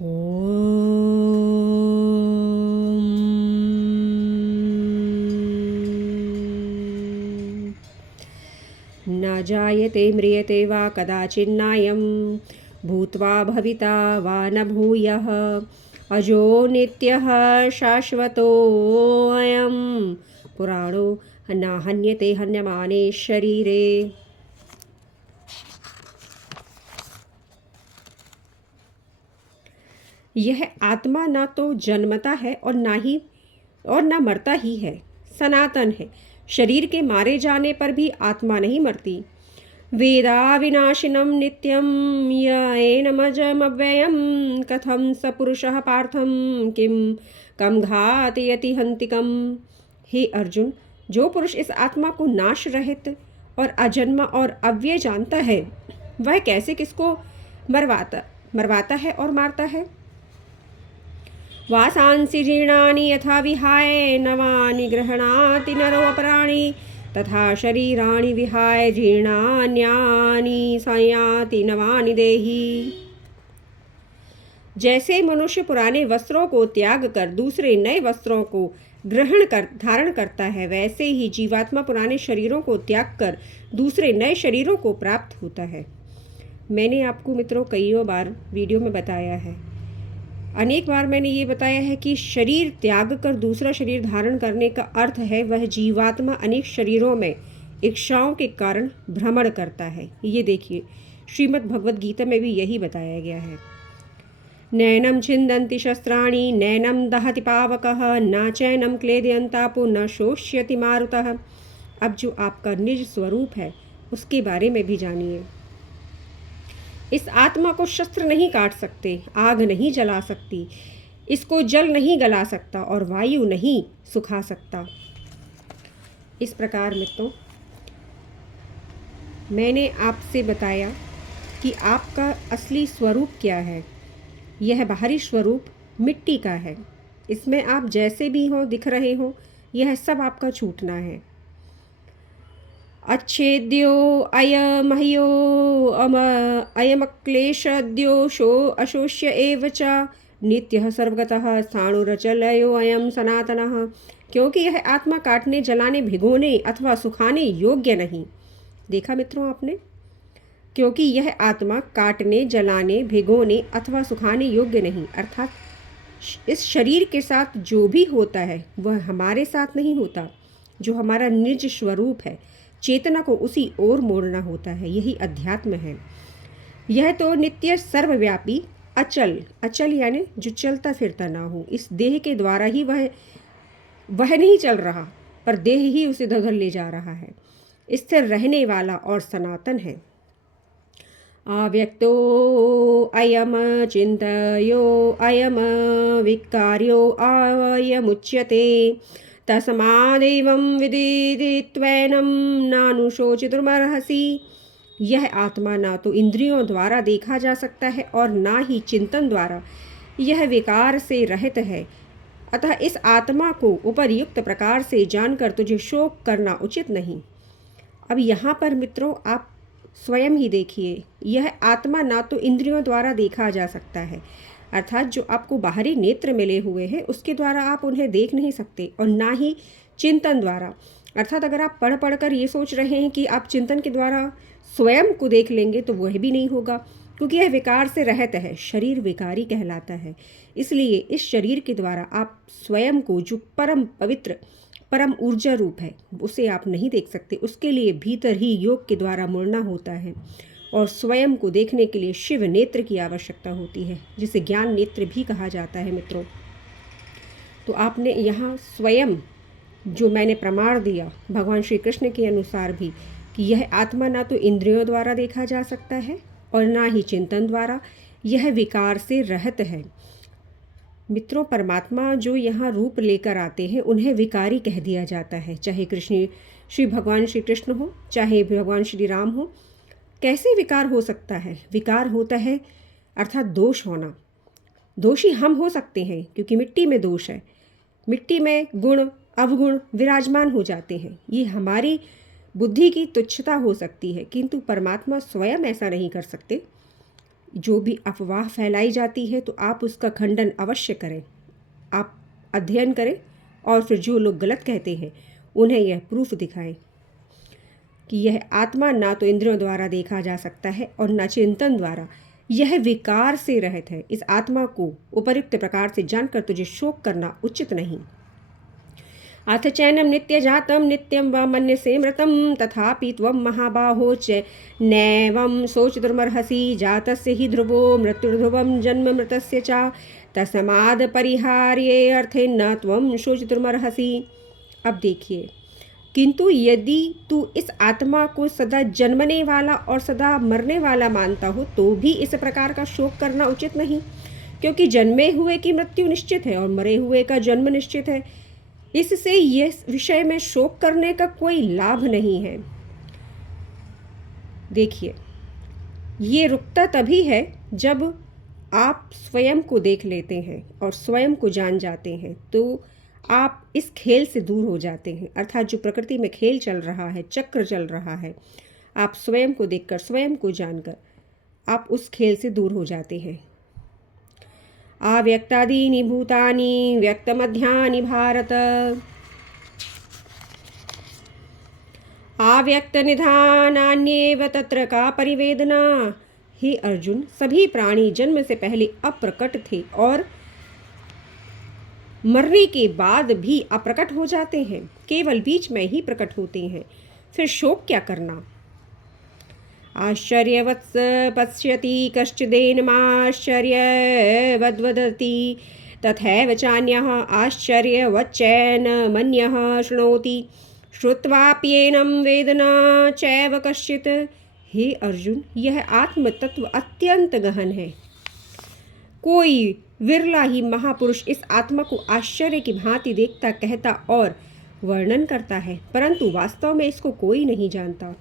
न जायते म्रियते वा कदाचिन्नायं भूत्वा भविता वा न भूयः अजो नित्यः शाश्वतोऽयं पुराणो न हन्यते हन्यमाने शरीरे। यह आत्मा ना तो जन्मता है और ना मरता ही है, सनातन है। शरीर के मारे जाने पर भी आत्मा नहीं मरती। वेदा विनाशिनं नित्यं येनमजमव्ययं कथं स पुरुषः पार्थं किं कम घातयति हन्तिकम्। हे अर्जुन, जो पुरुष इस आत्मा को नाश रहित और अजन्मा और अव्यय जानता है, वह कैसे किसको मरवाता है और मारता है। वासांसि जीर्णानि यथा विहाय नवानि गृह्णाति नरोपराणि तथा शरीराणि विहाय जीर्णान्यानि संयाति नवानि देहि। जैसे मनुष्य पुराने वस्त्रों को त्याग कर दूसरे नए वस्त्रों को धारण करता है, वैसे ही जीवात्मा पुराने शरीरों को त्याग कर दूसरे नए शरीरों को प्राप्त होता है। मैंने आपको मित्रों कईयों बार वीडियो में बताया है, अनेक बार मैंने ये बताया है कि शरीर त्याग कर दूसरा शरीर धारण करने का अर्थ है वह जीवात्मा अनेक शरीरों में इच्छाओं के कारण भ्रमण करता है। ये देखिए, श्रीमद् भगवद गीता में भी यही बताया गया है। नैनम छिन्दन्ति शस्त्राणि नैनम दहति पावकः न चैनम क्लेदयन्तापो न शोष्यति मारुतः। अब जो आपका निज स्वरूप है उसके बारे में भी जानिए। इस आत्मा को शस्त्र नहीं काट सकते, आग नहीं जला सकती, इसको जल नहीं गला सकता और वायु नहीं सुखा सकता। इस प्रकार मित्रों, मैंने आपसे बताया कि आपका असली स्वरूप क्या है। यह बाहरी स्वरूप मिट्टी का है। इसमें आप जैसे भी हो दिख रहे हो, यह सब आपका छूटना है। अच्छेद्यो अयमह्यो अयमक्लेशद्योषो अशोष्य एव च नित्यः सर्वगतः स्थाणुरचलयो अयम सनातनः। क्योंकि यह आत्मा काटने जलाने भिगोने अथवा सुखाने योग्य नहीं। देखा मित्रों आपने, क्योंकि यह आत्मा काटने जलाने भिगोने अथवा सुखाने योग्य नहीं, अर्थात इस शरीर के साथ जो भी होता है वह हमारे साथ नहीं होता। जो हमारा निज स्वरूप है, चेतना को उसी ओर मोड़ना होता है, यही अध्यात्म है। यह तो नित्य सर्वव्यापी अचल यानी जो चलता फिरता ना हो, इस देह के द्वारा ही वह नहीं चल रहा, पर देह ही उसे इधर ले जा रहा है। स्थिर रहने वाला और सनातन है। अव्यक्तो अयम चिन्तयो अयम विकार्यो अयमुच्यते तस्मादेवं विदित्वैनं नानुशोचितुमर्हसि। यह आत्मा ना तो इंद्रियों द्वारा देखा जा सकता है और ना ही चिंतन द्वारा। यह विकार से रहित है। अतः इस आत्मा को उपर्युक्त प्रकार से जानकर तुझे शोक करना उचित नहीं। अब यहाँ पर मित्रों आप स्वयं ही देखिए, यह आत्मा ना तो इंद्रियों द्वारा देखा जा सकता है, अर्थात जो आपको बाहरी नेत्र मिले हुए हैं उसके द्वारा आप उन्हें देख नहीं सकते, और ना ही चिंतन द्वारा, अर्थात अगर आप पढ़ कर ये सोच रहे हैं कि आप चिंतन के द्वारा स्वयं को देख लेंगे तो वह भी नहीं होगा, क्योंकि यह विकार से रहित है। शरीर विकारी कहलाता है। इसलिए इस शरीर के द्वारा आप स्वयं को, जो परम पवित्र परम ऊर्जा रूप है, उसे आप नहीं देख सकते। उसके लिए भीतर ही योग के द्वारा मुड़ना होता है और स्वयं को देखने के लिए शिव नेत्र की आवश्यकता होती है, जिसे ज्ञान नेत्र भी कहा जाता है मित्रों। तो आपने यहाँ स्वयं जो मैंने प्रमाण दिया भगवान श्री कृष्ण के अनुसार भी, कि यह आत्मा ना तो इंद्रियों द्वारा देखा जा सकता है और ना ही चिंतन द्वारा, यह विकार से रहित है। मित्रों, परमात्मा जो यहाँ रूप लेकर आते हैं उन्हें विकारी कह दिया जाता है, चाहे श्री भगवान श्री कृष्ण हो, चाहे भगवान श्री राम हो। कैसे विकार हो सकता है? विकार होता है अर्थात दोष होना। दोषी हम हो सकते हैं क्योंकि मिट्टी में दोष है। मिट्टी में गुण अवगुण विराजमान हो जाते हैं। ये हमारी बुद्धि की तुच्छता हो सकती है, किंतु परमात्मा स्वयं ऐसा नहीं कर सकते। जो भी अफवाह फैलाई जाती है तो आप उसका खंडन अवश्य करें। आप अध्ययन करें और फिर जो लोग गलत कहते हैं उन्हें यह प्रूफ दिखाएं कि यह आत्मा ना तो इंद्रियों द्वारा देखा जा सकता है और न चिंतन द्वारा, यह विकार से रहित है। इस आत्मा को उपयुक्त प्रकार से जानकर तुझे शोक करना उचित नहीं। अथ चैनम नित्य जातम नित्यम व मन्यसे मृतम तथापि त्वं महाबाहो च नैवं शोचितुमर्हसि जातस्य हि ध्रुवो मृत्युर्ध्रुवं जन्म मृतस्य च तस्माद् परिहार्ये अर्थे न त्वं शोचितुमर्हसि। अब देखिए, किंतु यदि तू इस आत्मा को सदा जन्मने वाला और सदा मरने वाला मानता हो तो भी इस प्रकार का शोक करना उचित नहीं, क्योंकि जन्मे हुए की मृत्यु निश्चित है और मरे हुए का जन्म निश्चित है। इससे यह विषय में शोक करने का कोई लाभ नहीं है। देखिए, ये रुकता तभी है जब आप स्वयं को देख लेते हैं और स्वयं को जान जाते हैं, तो आप इस खेल से दूर हो जाते हैं। अर्थात जो प्रकृति में खेल चल रहा है, चक्र चल रहा है, आप स्वयं को देखकर, स्वयं को जानकर आप उस खेल से दूर हो जाते हैं। अव्यक्तादीनि भूतानि व्यक्तमध्यानि भारत अव्यक्तनिधानान्येव तत्र का परिवेदना। हे अर्जुन, सभी प्राणी जन्म से पहले अप्रकट थे और मरने के बाद भी अप्रकट हो जाते हैं, केवल बीच में ही प्रकट होते हैं। फिर शोक क्या करना। आश्चर्यवत् पश्यति कश्चिदेनमाश्चर्यवद्वदति तथैव चान्यः आश्चर्यवच्चैन मन्यः शृणोति श्रुत्वाप्येनं वेदना चैव कश्चित्। हे अर्जुन, यह आत्म तत्व अत्यंत गहन है। कोई विरला ही महापुरुष इस आत्मा को आश्चर्य की भांति देखता, कहता और वर्णन करता है, परंतु वास्तव में इसको कोई नहीं जानता।